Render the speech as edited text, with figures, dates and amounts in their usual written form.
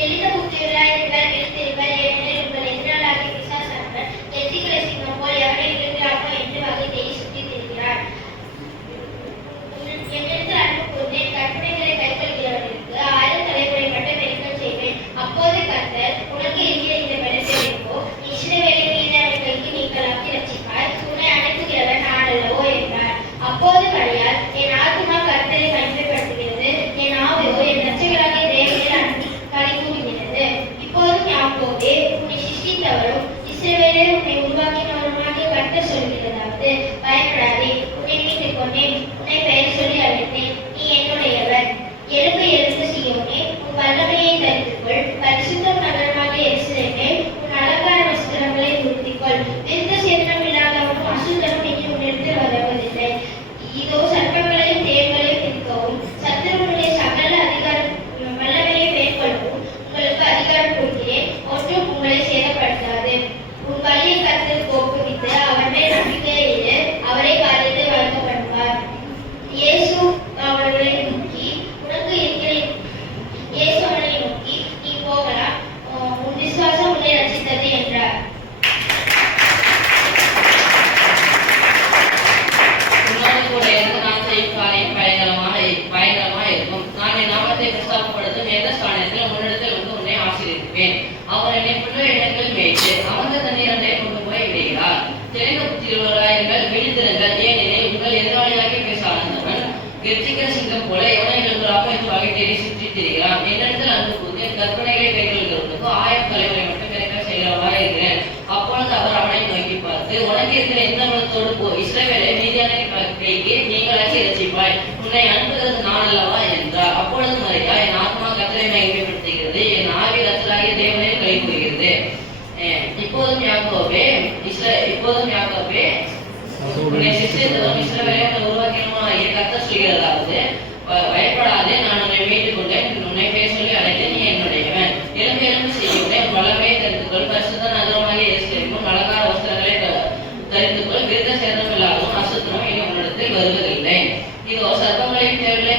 தெளிந்த புத்தியுள்ளாய் இருந்தால் விழித்திருங்கள், ஏனெனில் உங்கள் எதிராளாகிய பிசாசானவன் வெற்றிகளை சிங்கம் போல் எவனை விழுங்கலாமோ என்று வகை தேடி சுற்றித் திரிகிறார். என்னிடத்தில் அன்பு கூர்ந்து என் கற்பனைகளை கைக்கொள்கிறவர்களுக்கு 1000 தலைமுறை மட்டும் இருக்கச் செய்வேன். அப்போது கர்த்தர், உனக்கு இருக்கிற இந்த பலத்தையோ நீ இஸ்ரவேலின் மீதான கைக்கு நீங்களாக்கி ரட்சிப்பாய், உன்னை அனுப்புகிறவன் நான் அல்லவோ என்றார். அப்போது மரியாள், என் ஆத்துமா கர்த்தரை மகிமைப்படுத்துகிறது, என் ஆவியோ என் இரட்சகராகிய தேவனில் அன்பி களி கூறுகிறது. இப்போதும் யாக்கோபே, உன்னை சிருஷ்டித்தவரும் இஸ்ரவேலே உன்னை உருவாக்கினவருமாகிய கர்த்தர் சொல்கிறதாவது, பயப்படாதே, உன்னை மீட்டுக் கொண்டேன், உன்னை பெயர் சொல்லி அழைத்தேன், நீ என்னுடையவர். எழுந்து எழுந்து சீயோனே, உன் வல்லமையை தரித்துக்கொள், பரிசுத்த நகரமாகிய எருசலேமே, உன் அலங்கார வஸ்திரங்களை உடுத்திக்கொள். விருத்த சேதனம் இல்லாதவனும் அசுத்தனும் இனி உன்னிடத்தில் வருவதில்லை. இதோ சர்ப்பங்களையும் தேள்களையும் மிதிக்கவும் சத்துருவினுடைய சகல அதிகாரம் வல்லமையை மேற்கொள்ளவும் உங்களுக்கு அதிகாரம் கொடுக்கிறேன், ஒன்றும் உங்களை சேதப்படுத்தாது. உன் வழியை கர்த்தருக்கு ஒப்புவித்து அவர் மேல் நம்பிக்கையை இடு, அவரை பாதித்து வளர்க்கப்படுவார். இயேசு அவர்களை நோக்கி, நீ போகலாம், உன் விசுவாசம் உன்னை ரட்சித்தது என்றார். கூட இருந்து நான் செய்யும் காரியம் பயங்கரமா இருக்கும். நான் என் நாமத்தை பிரஸ்தாபப்படுத்தும் எந்த ஸ்தானத்தில் உன்னிடத்தில் வந்து உன்னை ஆசீர்வதிப்பேன். அவர் என்னை புல்ல இடங்கள் மேய்த்து அமர்ந்த தண்ணீரை கொண்டு போய் விடுகிறார். தெளிந்த புத்தியுள்ளவராயிருங்கள், விழித்திருங்கள், ஏனெனில் உங்கள் எதிராளியாகிய பிசாசானவன் கெர்ச்சிக்கிற சிங்கம் போல எவனை எழுதுறாக என்று வகை தேடி சுற்றித் திரிகிறான். என்னிடத்தில் அன்பு கூர்ந்து என் கற்பனைகளை கைக்கொள்கிறவனுக்கு 1000 தலைமுறை மட்டும் இருக்க செய்கிறவராக இருக்கிறேன். அப்பொழுது அவர் அவனை நோக்கி பார்த்து, உனக்கு இருக்கிற எந்த பலத்தோடு போ, இஸ்ரவேலை மீதியான கைக்கு நீங்களாக்கி இரட்சிப்பாய், உன்னை அனுப்புகிறது நான் அல்லவா என்றார். அப்பொழுது மரியாள், என் ஆத்மா கர்த்தரை மகிமைப்படுத்துகிறது, என் ஆவி கர்த்தராகிய தேவனை களி கூறுகிறது. இப்போதும் யாக்கோபே உன்னை சிருஷ்டித்தவரும் இஸ்ரவேலை உன்னை உருவாக்கினவருமாகிய கர்த்தர் சொல்கிறதாவது, பயப்படாதே, நான் உன்னை மீட்டுக் கொண்டேன், உன்னை பேர் சொல்லி அழைத்தேன், நீ என்னுடையவன். எலும்பு எலும்பு செய்யுமே, உன் வல்லமையை தரித்துக்கொள், பரிசுத்த நகரமாகிய எருசலேமும் அலங்கார வஸ்திரங்களை தரித்துக்கொள், விருத்த சேதனம் இல்லாதவும் அசுத்தமும் இனி உன்னிடத்தில் வருவதில்லை. இதோ சர்ப்பங்களையும் தேவர்களையும்